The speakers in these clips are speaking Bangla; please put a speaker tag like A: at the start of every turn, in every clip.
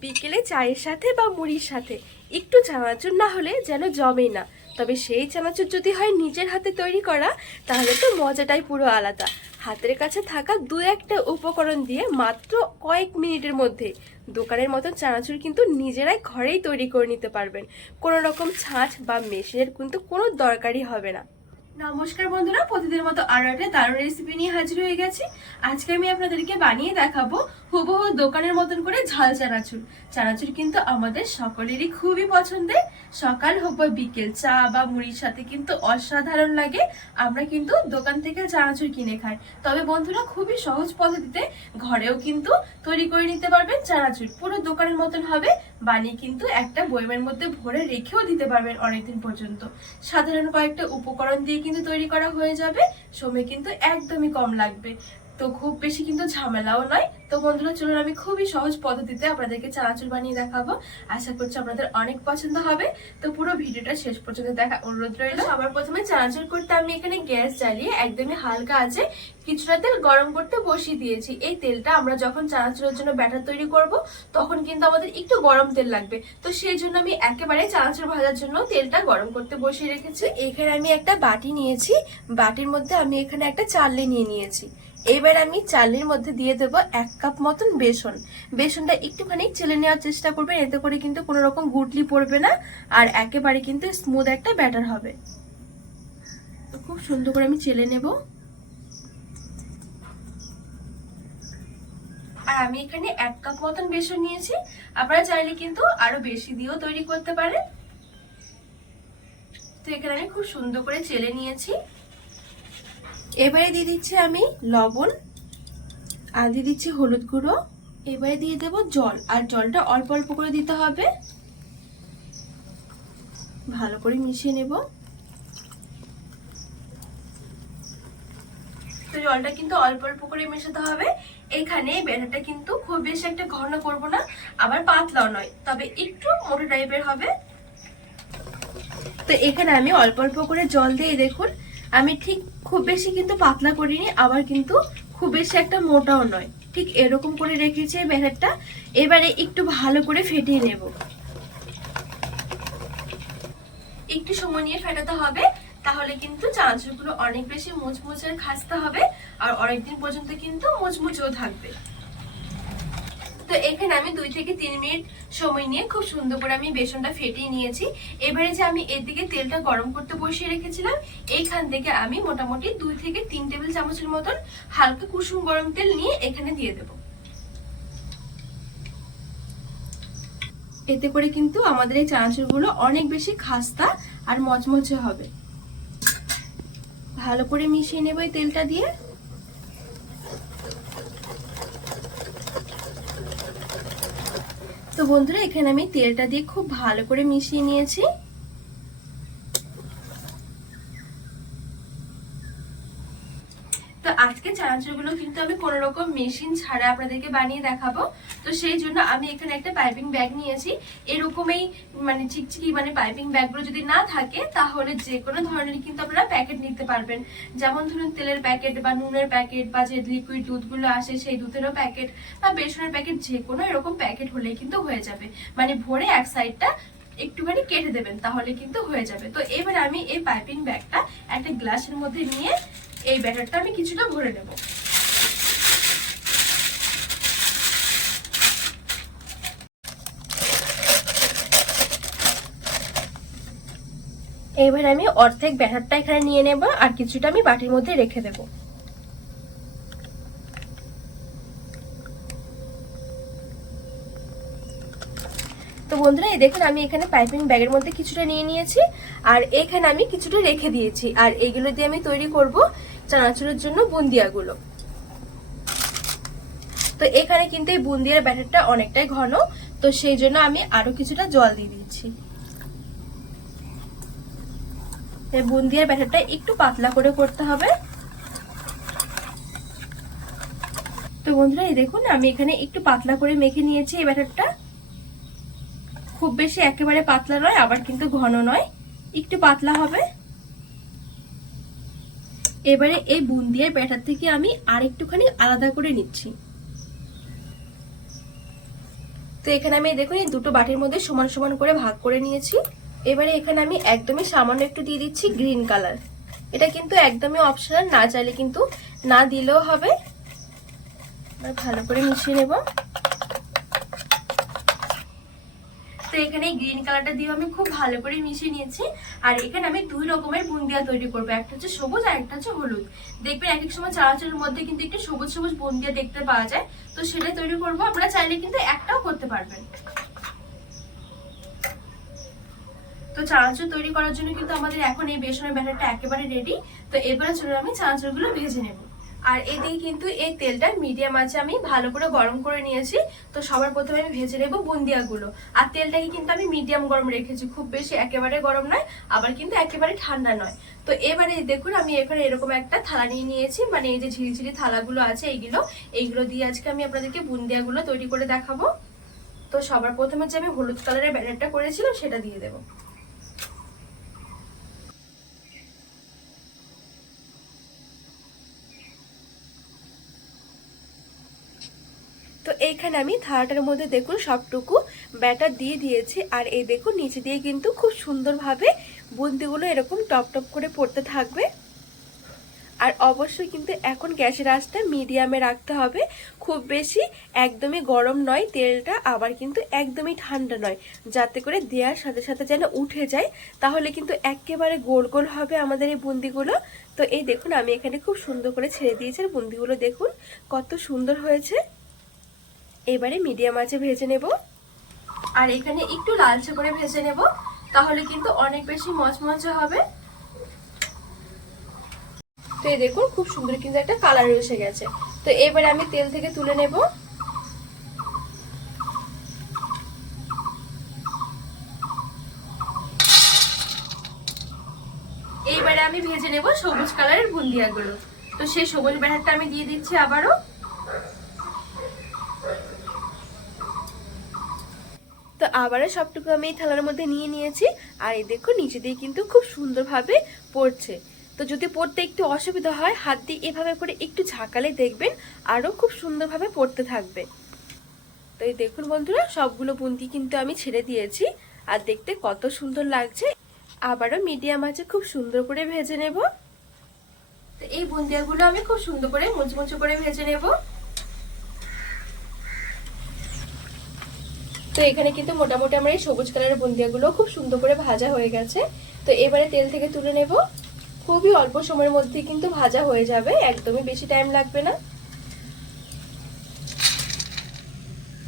A: বিকেলে চায়ের সাথে বা মুড়ির সাথে। একটু চানাচুর না হলে যেন জমে না। তবে সেই চানাচুর যদি হয় নিজের হাতে তৈরি করা, তাহলে তো মজাটাই পুরো আলাদা। হাতের কাছে থাকা দু একটা উপকরণ দিয়ে মাত্র কয়েক মিনিটের মধ্যে। দোকানের মতন চানাচুর কিন্তু নিজেরাই ঘরেই তৈরি করে নিতে পারবেন। কোনো রকম ছাঁচ বা মেশিনের কিন্তু কোনো দরকারই হবে না। নমস্কার বন্ধুরা, প্রতিদিনের মতো আরও একটা দারুণ রেসিপি নিয়ে হাজির হয়ে গেছি। আজকে আমি আপনাদেরকে বানিয়ে দেখাবো হুবহু দোকানের মতন করে ঝাল চানাচুর। চানাচুর কিন্তু আমাদের সকলেরই খুবই পছন্দের। সকাল হোক বা বিকেল, চা বা মুড়ির সাথে কিন্তু অসাধারণ লাগে। আমরা কিন্তু দোকান থেকে চানাচুর কিনে খাই। তবে বন্ধুরা, খুবই সহজ পদ্ধতিতে ঘরেও কিন্তু তৈরি করে নিতে পারবেন চানাচুর। পুরো দোকানের মতন হবে। বানিয়ে কিন্তু একটা বয়মের মধ্যে ভরে রেখেও দিতে পারবেন অনেকদিন পর্যন্ত। সাধারণ কয়েকটা উপকরণ দিয়ে কিন্তু তৈরি করা হয়ে যাবে। সময় কিন্তু একদমই কম লাগবে। তো খুব বেশি কিন্তু ঝামেলাও নয়। তো বন্ধুরা, চলুন আমি খুবই সহজ পদ্ধতিতে আপনাদেরকে চানাচুর বানিয়ে দেখাবো। আশা করছি আপনাদের অনেক পছন্দ হবে। তো পুরো ভিডিওটা শেষ পর্যন্ত দেখা অনুরোধ রইল। সবার প্রথমে চানাচুর করতে আমি এখানে গ্যাস জ্বালিয়ে একদমই হালকা আছে কিছুটা তেল গরম করতে বসিয়ে দিয়েছি। এই তেলটা আমরা যখন চানাচুরের জন্য ব্যাটার তৈরি করব, তখন কিন্তু আমাদের একটু গরম তেল লাগবে। তো সেই জন্য আমি একেবারে চানাচুর ভাজার জন্য তেলটা গরম করতে বসিয়ে রেখেছি। এখানে আমি একটা বাটি নিয়েছি। বাটির মধ্যে আমি এখানে একটা চালনি নিয়ে নিয়েছি। এবার আমি চালের মধ্যে দিয়ে দেব এক কাপ মতন বেসন। বেসনটা একটুখানি চেলে নেওয়ার চেষ্টা করবেন, এতে করে কিন্তু কোনো রকম গুটলি পড়বে না আর একেবারে কিন্তু স্মুথ একটা ব্যাটার হবে। তো খুব সুন্দর করে আমি চেলে নেব। আর আমি এখানে এক কাপ মতন বেসন নিয়েছি। আপনারা চাইলে কিন্তু আরও বেশি দিয়েও তৈরি করতে পারেন। তো এখানে আমি খুব সুন্দর করে চেলে নিয়েছি। এবারে দিয়ে দিচ্ছি আমি লবণ, আর দিয়ে দিচ্ছি হলুদ গুঁড়ো। এবারে দিয়ে দেব জল, আর জলটা অল্প অল্প করে দিতে হবে। ভালো করে মিশিয়ে নেব। তো জলটা কিন্তু অল্প অল্প করে মেশাতে হবে। এখানে ব্যাটারটা কিন্তু খুব বেশি একটা ঘন করব না, আবার পাতলাও নয়, তবে একটু মোটা টাইপের হবে। তো এখানে আমি অল্প অল্প করে জল দিয়ে দেখুন, আমি ঠিক খুব বেশি কিন্তু পাতলা করিনি, আবার কিন্তু খুব বেশি একটা মোটাও নয়। ঠিক এরকম করে রেখেছি ব্যাটারটা এবারে একটু ভালো করে ফেটিয়ে নেব। একটু সময় নিয়ে ফেটাতে হবে, তাহলে কিন্তু চানাচুরগুলো অনেক বেশি মুচমুচে খাসতে হবে, আর অনেকদিন পর্যন্ত কিন্তু মুচমুচেও থাকবে। তো এখানে আমি দুই থেকে তিন মিনিট সময় নিয়ে খুব সুন্দর করে আমি বেসনটা ফেটিয়ে নিয়েছি। এবারে যে আমি এদিকে তেলটা গরম করতে বসিয়ে রেখেছিলাম, এইখান থেকে আমি মোটামুটি দুই থেকে তিন টেবিল চামচের মতন হালকা কুসুম গরম তেল নিয়ে এখানে দিয়ে দেব। এতে করে কিন্তু আমাদের এই চানাচুরগুলো অনেক বেশি খাস্তা আর মচমচে হবে। ভালো করে মিশিয়ে নেব এই তেলটা দিয়ে। তো বন্ধুরা এখানে আমি তেলটা দিয়ে খুব ভালো করে মিশিয়ে নিয়েছি তো চানাচুরগুলো কিন্তু আমি কোনো রকম মেশিন ছাড়া আপনাদেরকে বানিয়ে দেখাবো। তো সেই জন্য আমি এখানে একটা পাইপিং ব্যাগ নিয়েছি। এরকমই মানে চিকচিকি মানে পাইপিং ব্যাগগুলো যদি না থাকে, তাহলে যে কোনো ধরনের কিন্তু আপনারা প্যাকেট নিতে পারবেন। যেমন ধরুন, তেলের প্যাকেট বা নুনের প্যাকেট বা যে লিকুইড দুধগুলো আসে, সেই দুধেরও প্যাকেট বা বেসনের প্যাকেট যে কোনো এরকম প্যাকেট হলেই কিন্তু হয়ে যাবে। মানে ভরে এক সাইডটা একটুখানি কেটে দেবেন, তাহলে কিন্তু হয়ে যাবে। তো এবার আমি এই পাইপিং ব্যাগটা একটা গ্লাসের মধ্যে নিয়ে এই ব্যাটারটা আমি কিছুটা ভরে নেব। এবার আমি অর্ধেক ব্যাটারটা এখানে নিয়ে নেব আর কিছুটা আমি বাটির মধ্যে রেখে দেবো। বন্ধুরা, এই দেখুন, আমি এখানে পাইপিং ব্যাগের মধ্যে কিছুটা নিয়ে নিয়েছি, আর এখানে আমি কিছুটা রেখে দিয়েছি। আর এগুলো দিয়ে আমি তৈরি করব চানাচুরের জন্য বুন্দিয়াগুলো। তো এখানে কিন্তু এই বুন্দিয়ার ব্যাটারটা অনেকটাই ঘন, তো সেই জন্য আমি আরও কিছুটা জল দিয়ে এই বুন্দিয়ার ব্যাটারটা একটু পাতলা করে করতে হবে। তো বন্ধুরা, এই দেখুন, আমি এখানে একটু পাতলা করে মেখে নিয়েছি এই ব্যাটারটা। খুব বেশি একেবারে পাতলা নয়, আবার কিন্তু ঘন নয়। একটু পাতলা হবে। এবারে এই বুন্দিয়ার ব্যাটার থেকে আমি আর একটুখানি আলাদা করে নিচ্ছি। তো এখানে আমি, দেখুন, এই দুটো বাটির মধ্যে সমান সমান করে ভাগ করে নিয়েছি। এবারে এখানে আমি একদমই সামান্য একটু দিয়ে দিচ্ছি গ্রিন কালার। এটা কিন্তু একদমই অপশনাল, না চাইলে কিন্তু না দিলেও হবে। ভালো করে মিশিয়ে নেব। তো এখানে গ্রিন কালারটা দিয়ে আমি খুব ভালো করে মিশিয়ে নিয়েছি। আর এখানে আমি দুই রকমের বুন্দিয়া তৈরি করব, একটা হচ্ছে সবুজ আর একটা হচ্ছে হলুদ। দেখবেন এক এক সময় চানাচুরের মধ্যে কিন্তু একটু সবুজ সবুজ বুন্দিয়া দেখতে পাওয়া যায়। তো সেটা তৈরি করব, আপনারা চাইলে কিন্তু একটাও করতে পারবেন। তো চানাচুর তৈরি করার জন্য কিন্তু আমাদের এখন এই বেসনের ব্যাটারটা একেবারে রেডি তো এবারে চলে আমি চানাচুরগুলো ভেজে নেব। আর এদিকে কিন্তু এই তেলটা মিডিয়াম আছে, আমি ভালো করে গরম করে নিয়েছি। তো সবার প্রথমে আমি ভেজে নেব বুন্দিয়াগুলো। আর তেলটাকে কিন্তু আমি মিডিয়াম গরম রেখেছি, খুব বেশি একেবারে গরম নয়, আবার কিন্তু একেবারে ঠান্ডা নয়। তো এবারে দেখুন, আমি এখানে এরকম একটা থালা নিয়ে নিয়েছি মানে এই যে ঝিরিঝিরি থালাগুলো আছে এইগুলো এইগুলো দিয়ে আজকে আমি আপনাদেরকে বুন্দিয়াগুলো তৈরি করে দেখাবো। তো সবার প্রথমে যে আমি হলুদ কালারের ব্যাটারটা করেছিলাম, সেটা দিয়ে দেবো। এইখানে আমি থালাটার মধ্যে দেখুন সবটুকু ব্যাটার দিয়ে দিয়েছি। আর এই দেখুন, নিচে দিয়ে কিন্তু খুব সুন্দরভাবে বুন্দিগুলো এরকম টপ টপ করে পড়তে থাকবে। আর অবশ্যই কিন্তু এখন গ্যাসের আঁচটা মিডিয়ামে রাখতে হবে। খুব বেশি একদমই গরম নয়, তেলটা আবার কিন্তু একদমই ঠান্ডা নয়। যাতে করে দেওয়ার সাথে সাথে যেন উঠে যায়, তাহলে কিন্তু একেবারে গোল গোল হবে আমাদের এই বুন্দিগুলো। তো এই দেখুন, আমি এখানে খুব সুন্দর করে ছেড়ে দিয়েছি। আর বুন্দিগুলো দেখুন কত সুন্দর হয়েছে। এবারে মিডিয়াম আঁচে ভেজে নেব। আর এখানে একটু লালচে করে ভেজে নেব, তাহলে কিন্তু অনেক বেশি মচমচে হবে। তো এই দেখুন, খুব সুন্দর কিন্তু একটা কালার এসে গেছে। তো এবারে আমি তেল থেকে তুলে নেব। এইবারে আমি ভেজে নেব সবুজ কালারের বুন্দিয়াগুলো। তো সেই সবুজ ব্যাটারটা আমি দিয়ে দিচ্ছি আবারও। আবারও সবটুকু আমি এই থালার মধ্যে নিয়ে নিয়েছি। আর এই দেখো নিচে দিয়ে কিন্তু খুব সুন্দরভাবে পড়ছে। তো যদি পড়তে একটু অসুবিধা হয়, হাত দিয়ে এভাবে করে একটু ঝাঁকালে দেখবেন আরও খুব সুন্দরভাবে পড়তে থাকবে। তো এই দেখুন বন্ধুরা, সবগুলো বুন্দি কিন্তু আমি ছেড়ে দিয়েছি। আর দেখতে কত সুন্দর লাগছে। আবারও মিডিয়াম আছে, খুব সুন্দর করে ভেজে নেব। তো এই বুন্দিয়াগুলো আমি খুব সুন্দর করে মুচমুচু করে ভেজে নেব। তো এখানে কিন্তু মোটামুটি আমার এই সবুজ কালারের বুন্দিয়াগুলো খুব সুন্দর করে ভাজা হয়ে গেছে। তো এবারে তেল থেকে তুলে নেব। খুবই অল্প সময়ের মধ্যে কিন্তু ভাজা হয়ে যাবে। একদমই বেশি টাইম লাগবে না।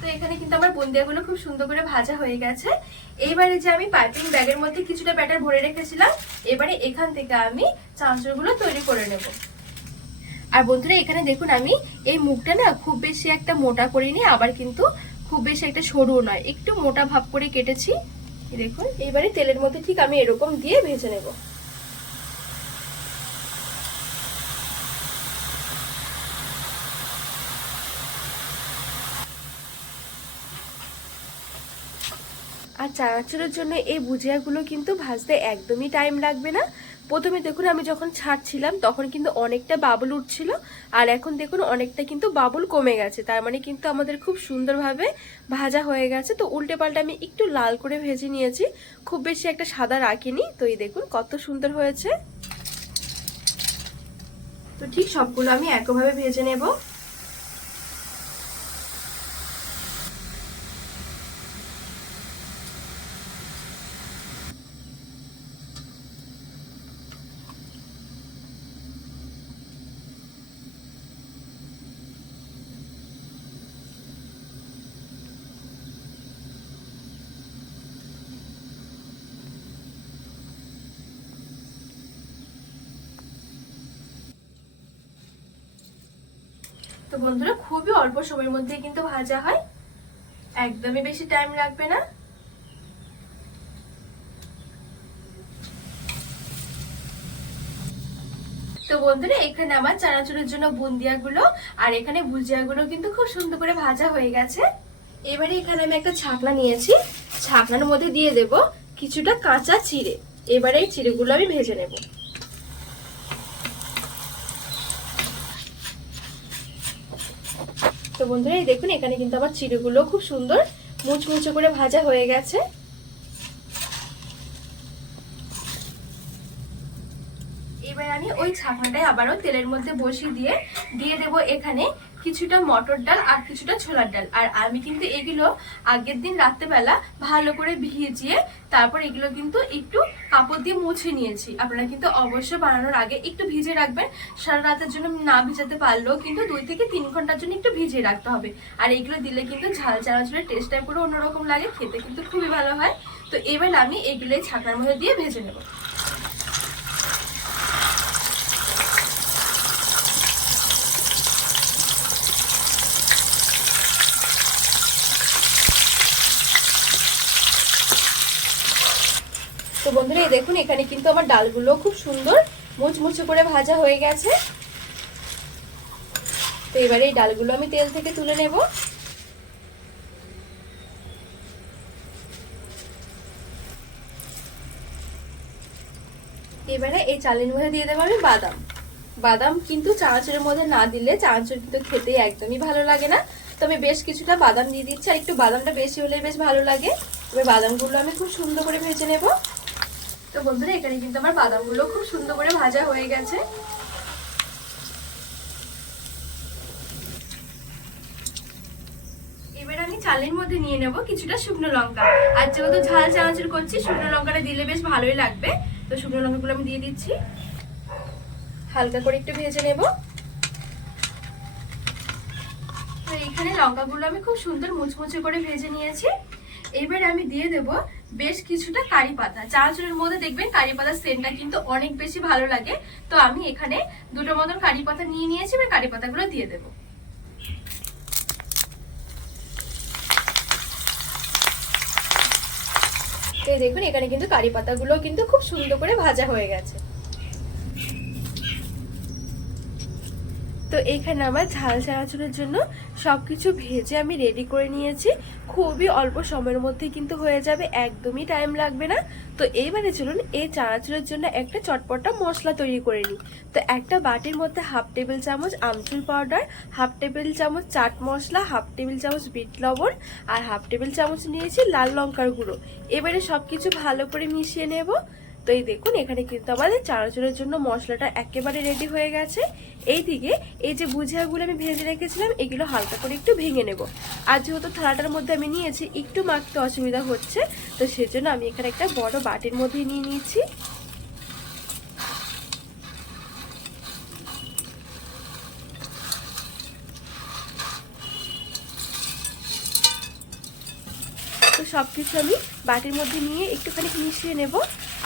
A: তো এখানে কিন্তু আমার বুন্দিয়াগুলো খুব সুন্দর করে ভাজা হয়ে গেছে। এইবারে যে আমি পাইপিং ব্যাগের মধ্যে কিছুটা ব্যাটার ভরে রেখেছিলাম, এবারে এখান থেকে আমি চাঁচড়গুলো তৈরি করে নেব। আর বন্ধুরা, এখানে দেখুন আমি এই মুখটা না খুব বেশি একটা মোটা করিনি, আবার কিন্তু খুব বেশি একটা সরু নয়, একটু মোটা ভাব করে কেটেছি। দেখুন, এবারে তেলের মধ্যে ঠিক আমি এরকম দিয়ে ভেজে নেব। আর চানাচুরের জন্য এই ভুজিয়াগুলো কিন্তু ভাজতে একদমই টাইম লাগবে না। প্রথমে দেখুন আমি যখন ছাড়ছিলাম, তখন কিন্তু অনেকটা বাবুল উঠছিল, আর এখন দেখুন অনেকটা কিন্তু বাবুল কমে গেছে। তার মানে কিন্তু আমাদের খুব সুন্দরভাবে ভাজা হয়ে গেছে। তো উল্টে পাল্টে আমি একটু লাল করে ভেজে নিয়েছি। খুব বেশি একটা সাদা রাখিনি। তো এই দেখুন কত সুন্দর হয়েছে। তো ঠিক সবগুলো আমি একভাবে ভেজে নেব। তো বন্ধুরা, খুবই অল্প সময়ের মধ্যে কিন্তু ভাজা হয়। একদমই বেশি টাইম লাগবে না। তো বন্ধুরা, এখানে আমার চানাচুরের জন্য বুন্দিয়া গুলো আর এখানে ভুজিয়া গুলো কিন্তু খুব সুন্দর করে ভাজা হয়ে গেছে। এবারে এখানে আমি একটা ছাকনা নিয়েছি। ছাকনার মধ্যে দিয়ে দেব কিছুটা কাঁচা চিড়ে। এবারে এই চিড়েগুলো আমি ভেজে নেব। তো বন্ধুরা, এই দেখুন, এখানে কিন্তু আমার চিড়েগুলো খুব সুন্দর মুচমুচে করে ভাজা হয়ে গেছে। এবার আমি ওই ছাপাটাই আবারও তেলের মধ্যে বসিয়ে দিয়ে দিয়ে দেবো এখানে কিছুটা মটর ডাল আর কিছুটা ছোলার ডাল। আর আমি কিন্তু এগুলো আগের দিন রাত্রেবেলা ভালো করে ভিজিয়ে তারপর এগুলো কিন্তু একটু কাপড় দিয়ে মুছে নিয়েছি। আপনারা কিন্তু অবশ্যই বানানোর আগে একটু ভিজে রাখবেন। সারা রাতের জন্য না ভিজাতে পারলেও কিন্তু দুই থেকে তিন ঘণ্টার জন্য একটু ভিজিয়ে রাখতে হবে। আর এগুলো দিলে কিন্তু ঝাল চানাচুরের টেস্টটা পুরো অন্যরকম লাগে, খেতে কিন্তু খুবই ভালো হয়। তো এবার আমি এগুলো এই ছাকার মধ্যে দিয়ে ভেজে নেব। দেখুন, এখানে কিন্তু আমার ডালগুলো খুব সুন্দর মুচমুচে করে ভাজা হয়ে গেছে। তো এবারে এই ডালগুলো আমি তেল থেকে তুলে নেব। এবারে এই চালের মধ্যে দিয়ে দেবো আমি বাদাম। বাদাম কিন্তু চানাচুরের মধ্যে না দিলে চানাচুর কিন্তু খেতেই একদমই ভালো লাগে না। তবে বেশ কিছুটা বাদাম দিয়ে দিচ্ছি, আর একটু বাদামটা বেশি হলে বেশ ভালো লাগে। তবে বাদামগুলো আমি খুব সুন্দর করে ভেজে নেব। বন্ধুরা, এখানে কিন্তু আমার বাদামগুলো খুব সুন্দর করে ভাজা হয়ে গেছে। এবার আমি চালের মধ্যে নিয়ে নেব কিছুটা শুকনো লঙ্কা। আর যেহেতু ঝাল চানাচুর করছি, শুকনো লঙ্কাটা দিলে বেশ ভালোই লাগবে। তো শুকনো লঙ্কাগুলো আমি দিয়ে দিচ্ছি। হালকা করে একটু ভেজে নেব। তো এখানে লঙ্কাগুলো আমি খুব সুন্দর মুচমুচে করে ভেজে নিয়েছি। এবার আমি দিয়ে দেব বেশ কিছুটা কারি পাতা চানাচুরের মধ্যে দেখবেন কারি পাতার সেন্টটা কিন্তু অনেক বেশি ভালো লাগে। তো আমি এখানে দুটো মতন কারি পাতা নিয়ে নিয়েছি, এবার কারি পাতাগুলো দিয়ে দেবো। তো দেখুন, এখানে কিন্তু কারি পাতাগুলো কিন্তু খুব সুন্দর করে ভাজা হয়ে গেছে। তো এখানে আমার ঝাল চানাচুরের জন্য সবকিছু ভেজে আমি রেডি করে নিয়েছি। খুবই অল্প সময়ের মধ্যে কিন্তু হয়ে যাবে, একদমই টাইম লাগবে না। তো এইবারে চলুন এই চানাচুরের জন্য একটা চটপটা মশলা তৈরি করে নিই। তো একটা বাটির মধ্যে হাফ টেবিল চামচ আমচুর পাউডার হাফ টেবিল চামচ চাট মশলা হাফ টেবিল চামচ বিট লবণ আর হাফ টেবিল চামচ নিয়েছি লাল লঙ্কার গুঁড়ো। এবারে সব কিছু ভালো করে মিশিয়ে নেব। তো এই দেখুন, এখানে কিন্তু আমাদের চানাচুরের জন্য মশলাটা একেবারে রেডি হয়ে গেছে। এইদিকে এই যে ভুজিয়াগুলো আমি ভেজে রেখেছিলাম, এগুলো হালকা করে একটু ভেঙে নেব। আর যেহেতু থালাটার মধ্যে আমি নিয়েছি, একটু মাখতে অসুবিধা হচ্ছে, তো সেজন্য আমি এখানে একটা বড় বাটির মধ্যে নিয়ে নিয়েছি। সব কিছু আমি বাটির মধ্যে নিয়ে একটুখানি মিশিয়ে নেব।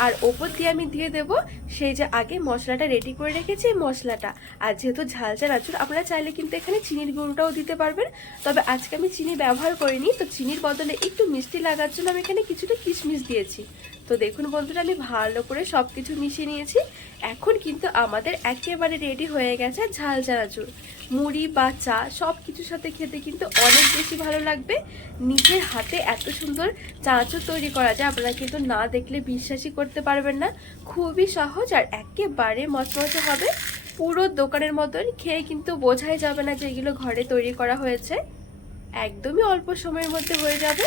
A: আর ওপর দিয়ে আমি দিয়ে দেব সেই যে আগে মশলাটা রেডি করে রেখেছি মশলাটা। আর যেহেতু ঝাল ঝাল আচুর আপনারা চাইলে কিন্তু এখানে চিনির গুঁড়োটাও দিতে পারবেন। তবে আজকে আমি চিনি ব্যবহার করিনি, তো চিনির বদলে একটু মিষ্টি লাগার জন্য আমি এখানে কিছুটা কিশমিশ দিয়েছি। তো দেখুন বন্ধুরা, আমি ভালো করে সব কিছু মিশিয়ে নিয়েছি। এখন কিন্তু আমাদের একেবারে রেডি হয়ে গেছে ঝাল চানাচুর মুড়ি বা চা সব কিছুর সাথে খেতে কিন্তু অনেক বেশি ভালো লাগবে। নিজের হাতে এত সুন্দর চানাচুর তৈরি করা যায়। আপনারা কিন্তু না দেখলে বিশ্বাসই করতে পারবেন না। খুবই সহজ আর একেবারে মচমচে হবে। পুরো দোকানের মতন খেয়ে কিন্তু বোঝাই যাবে না যে এগুলো ঘরে তৈরি করা হয়েছে। একদমই অল্প সময়ের মধ্যে হয়ে যাবে।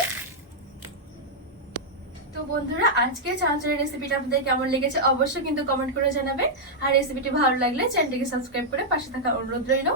A: তো বন্ধুরা, আজকে চানাচুরের রেসিপিটা আপনাদের কেমন লেগেছে অবশ্যই কিন্তু কমেন্ট করে জানাবেন। আর রেসিপিটি ভালো লাগলে চ্যানেলটিকে সাবস্ক্রাইব করে পাশে থাকা অনুরোধ রইল।